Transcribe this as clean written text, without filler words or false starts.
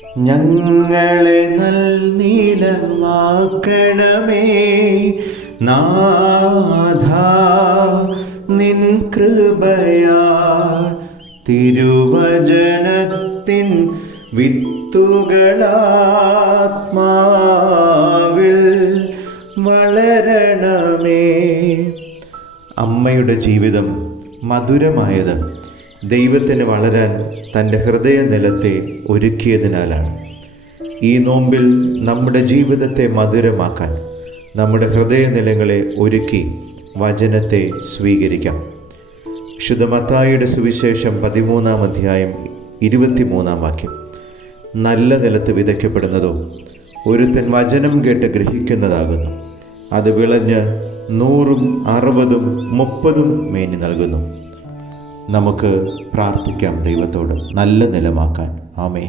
ഞങ്ങളെ നൽനീലമാക്കണമേ നാഥ, നിൻ കൃപയാൽ തിരുവചനത്തിൻ വിത്തുകളാത്മാവിൽ വളരണമേ. അമ്മയുടെ ജീവിതം മധുരമായത് ദൈവത്തിന് വളരാൻ തൻ്റെ ഹൃദയനിലത്തെ ഒരുക്കിയതിനാലാണ്. ഈ നോമ്പിൽ നമ്മുടെ ജീവിതത്തെ മധുരമാക്കാൻ നമ്മുടെ ഹൃദയനിലങ്ങളെ ഒരുക്കി വചനത്തെ സ്വീകരിക്കാം. വിശുദ്ധ മത്തായിയുടെ സുവിശേഷം 13-ാം അധ്യായം 23-ാം വാക്യം. നല്ല നിലത്ത് വിതയ്ക്കപ്പെടുന്നതോ ഒരുത്തൻ വചനം കേട്ട് ഗ്രഹിക്കുന്നതാകുന്നു. അത് വിളഞ്ഞ് 100, 60, 30 മേനി നൽകുന്നു. നമുക്ക് പ്രാർത്ഥിക്കാം ദൈവത്തോട് നല്ല നിലമാക്കാൻ. ആമേൻ.